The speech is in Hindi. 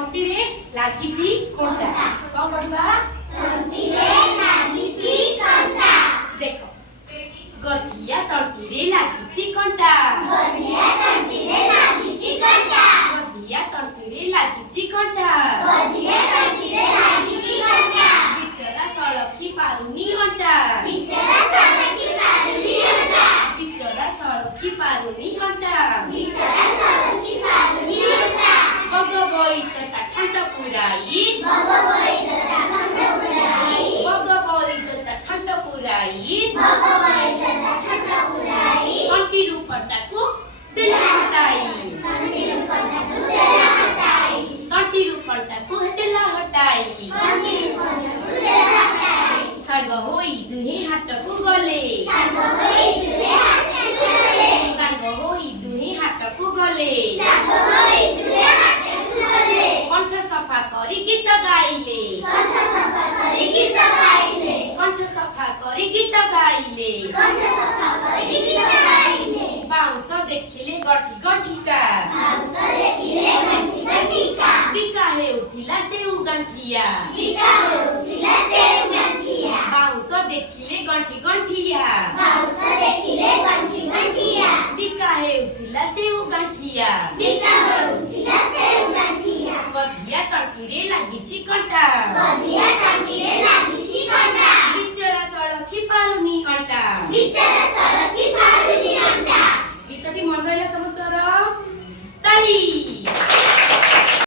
तंटी रे लागिची कंटा कौन पढ़िबा तंटी रे लागिची कंटा देखो गधिया तंटी रे लागिची कंटा गधिया तंटी रे लागिची कंटा गधिया तंटी रे लागिची कंटा गधिया तंटी रे लागिची कंटा बिचरा सळखी पारुनी हंटा बिचरा सळखी पारुनी हंटा बिचरा सळखी पारुनी हंटा बिचरा सळखी पारुनी हंटा बग बईत ता ठंड पुराई बग बईत ता ठंड पुराई बग बईत ता ठंड पुराई बग बईत ता ठंड पुराई कंटी रूपटाकू देला हटाई कंटी रूपटाकू देला हटाई कंटी रूपटाकू देला हटाई कंटी रूपटाकू देला हटाई साग होई दुहे हाटकू गले साग होई दुहे हाटकू गले साग होई दुहे हाटकू गले साग होई दुहे हाटकू गले कंठ सफा करी गीत गाइले कंठ सफा करी गीत गाइले कंठ सफा करी गीत गाइले कंठ सफा करी गीत गाइले बाउंस देखिले गठी गठिका बाउंस देखिले गठी गठिका बिका हेउथिला सेउ गंठिया बिका हेउथिला सेउ गंठिया बाउंस देखिले गंठी गंठिया बाउंस देखिले गंठी गंठिया बिका हेउथिला सेउ गंठिया बिका हेउथिला सेउ गंठिया गधिया तंटी रे लागिची कंटा गधिया